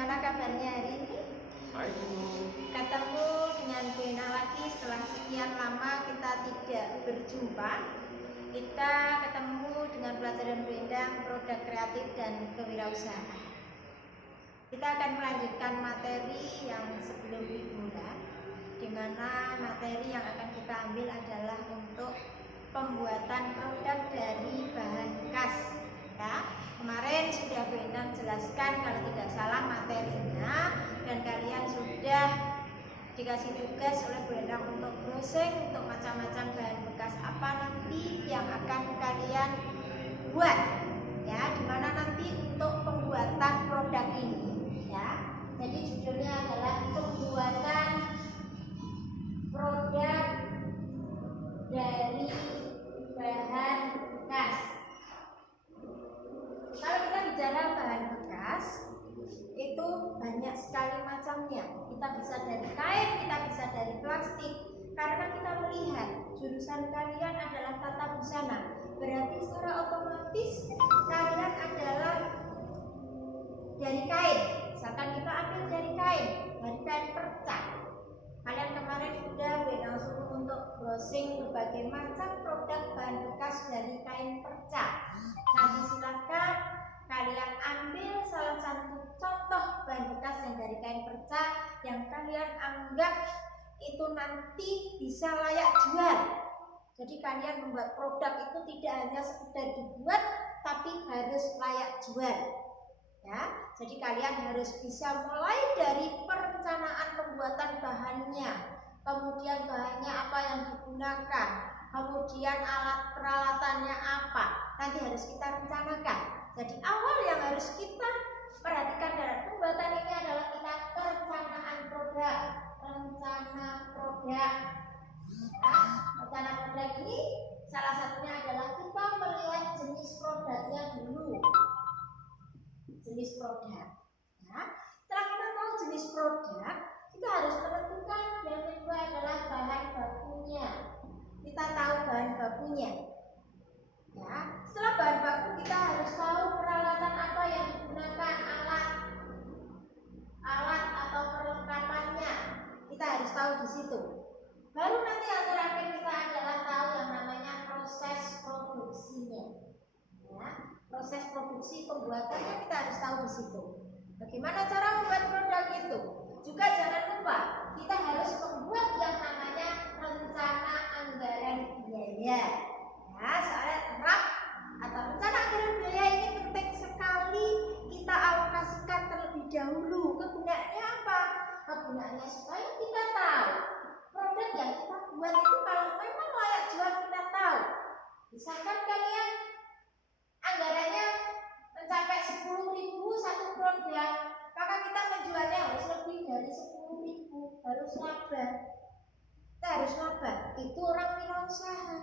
bagaimana kabarnya hari ini? Baik, Bu. Ketemu dengan Bu Ena lagi setelah sekian lama kita tidak berjumpa. Kita ketemu dengan pelajaran Bu Endang produk kreatif dan kewirausahaan. Kita akan melanjutkan materi yang sebelum dimulai, di mana materi yang akan kita ambil adalah untuk pembuatan produk dari bahan bekas. Ya, kemarin sudah Bu Endang jelaskan kalau tidak salah materinya, dan kalian sudah dikasih tugas oleh Bu Endang untuk browsing untuk macam-macam bahan bekas apa nanti yang akan kalian buat, ya, dimana nanti untuk pembuatan produk ini, ya. Jadi judulnya adalah pembuatan produk dari bahan bekas. Kalau kita bicara bahan bekas, itu banyak sekali macamnya. Kita bisa dari kain, kita bisa dari plastik. Karena kita melihat jurusan kalian adalah tata busana, berarti secara otomatis kalian adalah dari kain. Misalkan kita ambil dari kain perca. Kalian kemarin sudah suruh untuk browsing berbagai macam produk bahan bekas dari kain perca. Nanti silakan kalian ambil salah satu contoh bahan bekas yang dari kain perca yang kalian anggap itu nanti bisa layak jual. Jadi kalian membuat produk itu tidak hanya sekedar dibuat, tapi harus layak jual. Ya, jadi kalian harus bisa mulai dari perencanaan pembuatan bahannya, kemudian bahannya apa yang digunakan, kemudian alat peralatannya apa, nanti harus kita rencanakan. Jadi awal yang harus kita perhatikan dalam pembuatan ini adalah kita perencanaan produk, rencana produk. Ya, rencana produk ini salah satunya adalah kita melihat jenis produknya dulu. Jenis produk. Ya, setelah kita tahu jenis produk, kita harus menentukan yang kedua adalah bahan bakunya. Kita tahu bahan bakunya. Ya, setelah bahan baku kita harus tahu peralatan apa yang digunakan, alat atau perlengkapannya. Kita harus tahu di situ. Baru nanti yang terakhir kita adalah tahu yang namanya proses produksinya. Ya, proses produksi pembuatannya kita harus tahu di situ. Bagaimana cara membuat produk itu? Juga jangan lupa kita harus membuat yang namanya rencana anggaran biaya. Ya, soalnya RAP atau rencana anggaran biaya ini penting sekali kita alokasikan terlebih dahulu. Kegunaannya apa? Kegunaannya supaya kita tahu produk yang kita buat itu kalau memang layak jual kita tahu. Misalkan kalian anggarannya mencapai 10.000 satu produk, maka kita menjualnya harus lebih dari 10.000, harus laba. Kita harus laba. Itu orang wirausaha.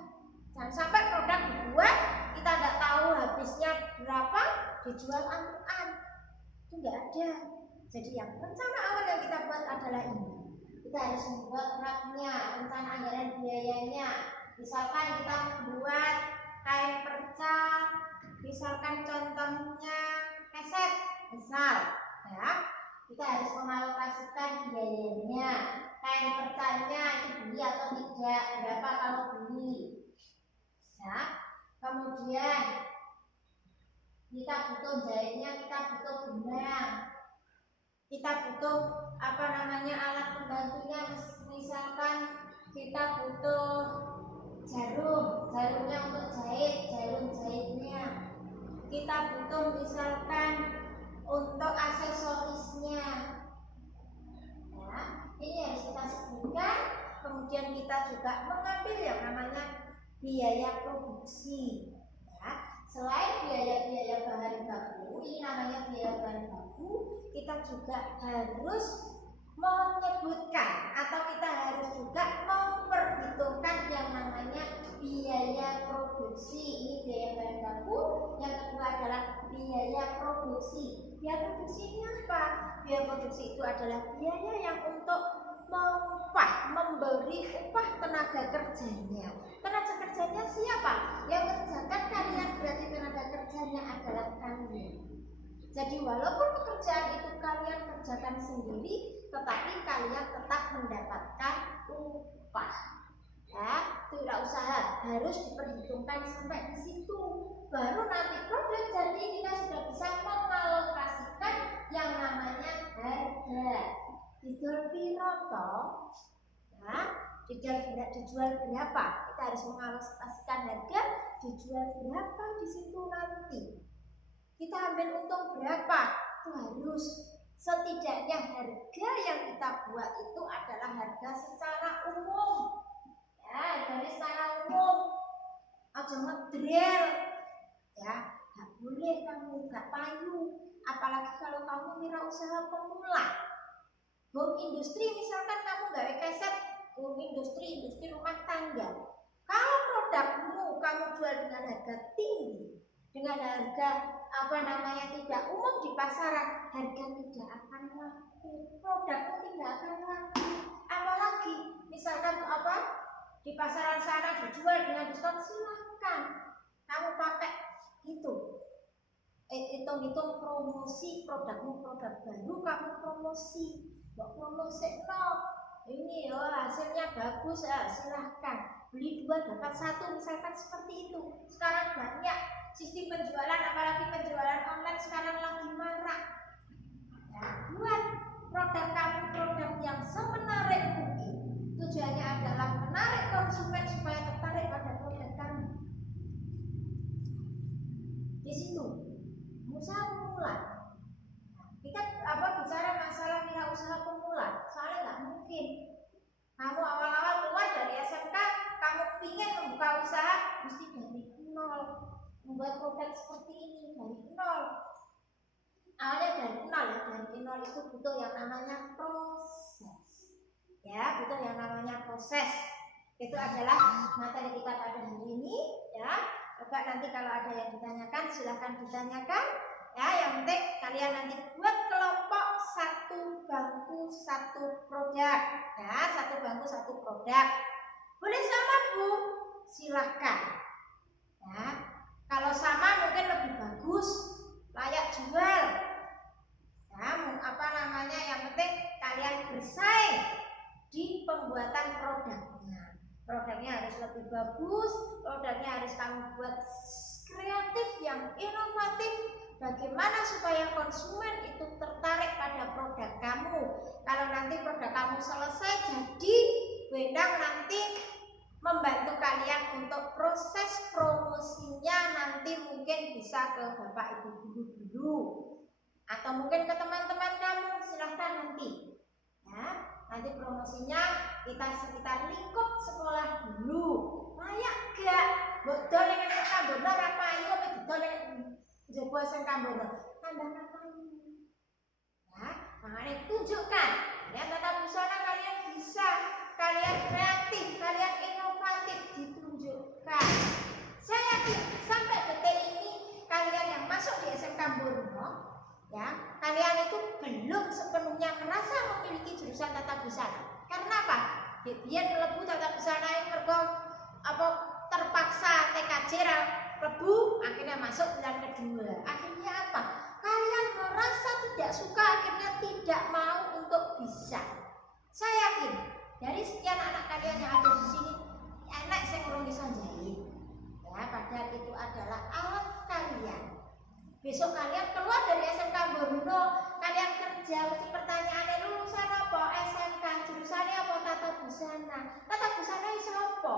Jangan sampai produk dibuat kita tidak tahu habisnya berapa, dijual an-an. Itu enggak ada. Jadi yang rencana awal yang kita buat adalah ini. Kita harus membuat RAP-nya, rencana anggaran biayanya. Misalkan kita membuat kain perca, misalkan contohnya keset, misal, ya, kita harus mengalokasikan biayanya. Kain percanya itu beli atau tidak, berapa kalau beli. Ya, kemudian kita butuh jahitnya, kita butuh benang, kita butuh alat pembantunya, misalkan kita butuh jarumnya untuk jahit, jarum jahitnya. Kita butuh misalkan untuk aksesorisnya. Ya, ini harus kita sebutkan. Kemudian kita juga mengambil yang namanya biaya produksi. Ya, selain biaya bahan baku, ini namanya biaya bahan baku, kita juga harus menyebutkan atau kita harus juga memperhitungkan yang namanya biaya produksi. Ini biaya bahan baku, yang kedua adalah biaya produksi. Biaya produksi ini apa? Biaya produksi itu adalah biaya yang untuk memberi upah tenaga kerjanya. Tenaga kerjanya siapa? Yang kerjakan kalian, berarti tenaga kerjanya adalah kalian. Jadi walaupun pekerjaan itu kalian kerjakan sendiri, tetapi kalian tetap mendapatkan upah. Ya, wirausaha harus diperhitungkan sampai di situ. Baru nanti produk jadi kita sudah bisa mengalokasikan yang namanya harga. Dijual piro toh? Ya, dijual berapa? Kita harus mengalokasikan harga, dijual berapa di situ nanti. Kita ambil untung berapa? Itu harus setidaknya harga yang kita buat itu adalah harga secara umum. Ya, dari secara umum. Aja ngedrel. Ya, nggak boleh kamu, nggak payu. Apalagi kalau kamu wirausaha pemula. Home industry misalkan kamu gawe keset, home industri rumah tangga. Kalau produkmu kamu jual dengan harga tinggi, dengan harga tidak umum di pasaran, harga tidak akan laku, produkmu tidak akan laku. Apalagi misalkan di pasaran sana dijual dengan diskon, silahkan kamu pakai itu. Hitung-hitung promosi produkmu, produk baru kamu promosi, ini hasilnya bagus, silahkan beli 2 dapat 1 misalkan seperti itu. Sekarang banyak sistem penjualan, apalagi penjualan online sekarang lagi marak. Ya, buat produk kamu produk yang semenarik mungkin. Tujuannya adalah menarik konsumen supaya tertarik pada produk kamu. Di situ usaha pemula. Kita bicara masalah wirausaha pemula. Soalnya nggak mungkin kamu awal-awal keluar dari SMK, kamu ingin membuka usaha mesti dari nol, membuat produk seperti ini dari nol. Awalnya dari nol ya, dari nol itu butuh yang namanya proses. Ya, butuh yang namanya proses. Itu adalah materi kita pada hari ini. Ya, coba nanti kalau ada yang ditanyakan silahkan ditanyakan. Ya, yang penting kalian nanti buat kelompok 1 bangku 1 produk. Ya, 1 bangku 1 produk. Boleh sama Bu? Silahkan. Ya, kalau sama mungkin lebih bagus, layak jual. Ya, yang penting kalian bersaing di pembuatan produknya. Produknya harus lebih bagus, produknya harus kamu buat kreatif yang inovatif. Bagaimana supaya konsumen itu tertarik pada produk kamu. Kalau nanti produk kamu selesai jadi, Wendang nanti membantu kalian untuk proses promosinya. Nanti mungkin bisa ke Bapak Ibu guru dulu, atau mungkin ke teman-teman kamu, silahkan nanti. Ya, nanti promosinya kita lingkup sekolah dulu. Layak gak? Bodol yang kamu benar apa ayo bodol yang Jawa Sengkambono tambah ngapain? Ya, makanya tunjukkan ya tata busana kalian bisa, kalian kreatif, kalian inovatif, ditunjukkan. Saya yakin sampai detik ini kalian yang masuk di SMK Borno, ya kalian itu belum sepenuhnya merasa memiliki jurusan tata busana. Karena apa? Biar melebu tata busana yang terpaksa TKJ lebu, akhirnya masuk bulan kedua. Akhirnya apa? Kalian merasa tidak suka, akhirnya tidak mau untuk bisa. Saya yakin dari sekian anak kalian yang ada di sini, enak saya kurang bisa jahit. Ya, padahal itu adalah alat kalian. Besok kalian keluar dari SMK Borno, kalian kerja, mesti pertanyaannya lulusan apa? SMK, jurusannya apa? Tata busana. Tata busana itu apa?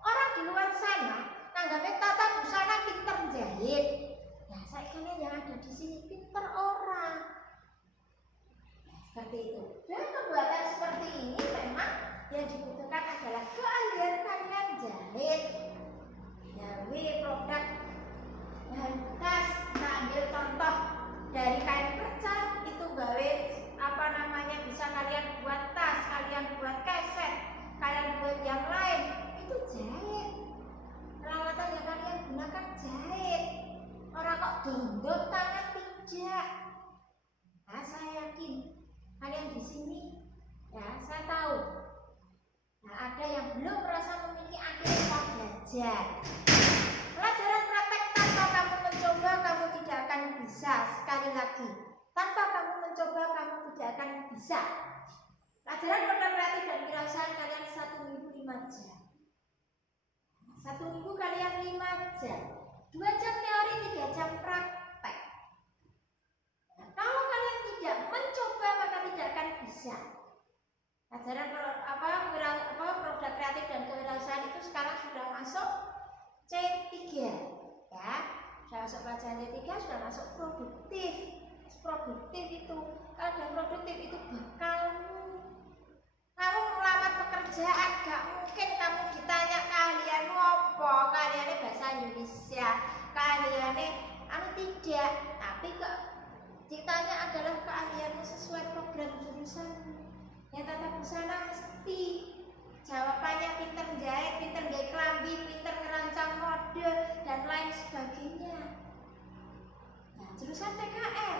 Orang di luar sana nanggapnya tata busana pinter jahit. Nah, saya kalian yang ada di sini pinter orang. Nah, seperti itu. Dan pembuatan seperti ini memang yang dibutuhkan adalah keahlian kalian jahit. Gawe produk tas. Kita ambil contoh dari kain perca itu gawe bisa kalian buat tas. Pelajaran produk kreatif dan kewirausahaan kalian 1 minggu 5 jam. 1 minggu kalian 5 jam. 2 jam teori, 3 jam praktek. Nah, kalau kalian tidak mencoba maka tidak akan bisa. Pelajaran produk kreatif dan kewirausahaan itu sekarang sudah masuk C3 ya. Sudah masuk pelajaran C3, sudah masuk produktif. Produktif itu, kalau ada produktif itu bakalmu. Kamu melamar pekerjaan, gak mungkin kamu ditanya kalian apa, kalian bahasa Indonesia, kalian tidak, tapi kok ditanya adalah keahlianmu sesuai program jurusanmu. Yang tata busana mesti jawabannya pinter jahit, pinter gaya kelambi, pinter ngerancang mode dan lain sebagainya. Nah, jurusan TKR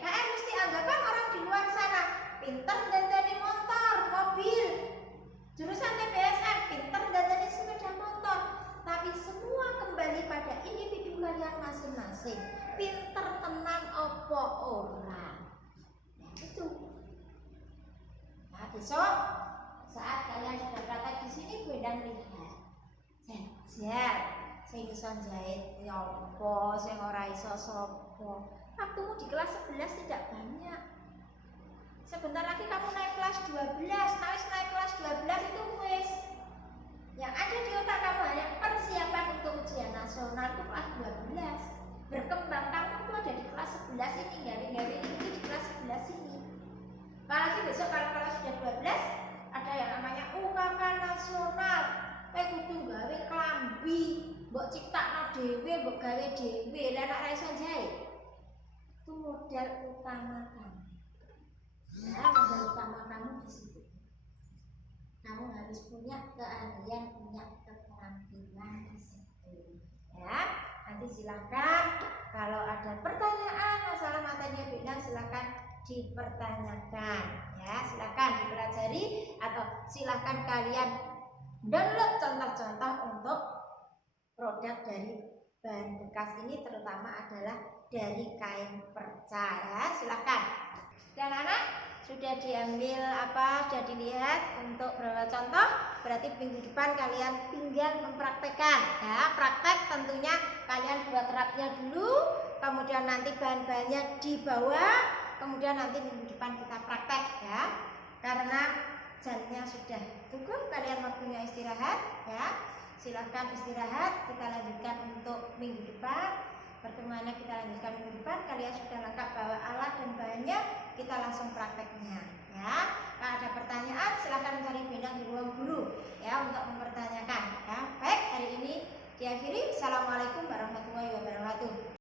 mesti anggapan orang di luar sana pinter dandani motor, mobil. Jurusan TBSM pinter dandani sepeda motor. Tapi semua kembali pada individu kalian masing-masing. Pinter tenan opo orang. Nah itu. Nah besok saat kalian sudah praktek di sini, bedang lihat, jajar, sing iso jahit yopo, sing ora iso sopo. Waktumu di kelas 11 tidak banyak. Sebentar lagi kamu naik kelas 12. Naik kelas 12 itu wis. Yang ada di otak kamu hanya persiapan untuk ujian nasional itu kelas 12. Berkembang kamu itu ada di kelas 11 ini, garing-garing ini di kelas 11 ini. Apalagi besok kalau kelas sudah 12 ada yang namanya UKK nasional. Kudu gawe klambi, mbok ciptakno dhewe, mbok gawe dhewe. Lah nek ra iso jahit. Itu modal utama kamu. Nah, modal utama kamu di situ. Kamu harus punya keahlian, punya keterampilan di situ. Ya, nanti silakan kalau ada pertanyaan masalah materi bidang silakan dipertanyakan. Ya, silakan dipelajari atau silakan kalian download contoh-contoh untuk produk dari bahan bekas ini, terutama adalah dari kain perca. Silakan. Dan anak sudah diambil sudah dilihat untuk beberapa contoh, berarti minggu depan kalian tinggal mempraktekkan ya. Praktek tentunya kalian buat rapnya dulu, kemudian nanti bahan-bahannya dibawa, kemudian nanti minggu depan kita praktek ya. Karena jamnya sudah cukup, kalian waktunya istirahat ya. Silahkan istirahat, kita lanjutkan untuk minggu depan. Pertemuannya kita lanjutkan minggu depan. Kalian sudah lengkap bawa alat dan bahannya, kita langsung prakteknya ya. Kalau ada pertanyaan silahkan mencari bidang di ruang guru ya untuk mempertanyakan ya. Baik, hari ini diakhiri.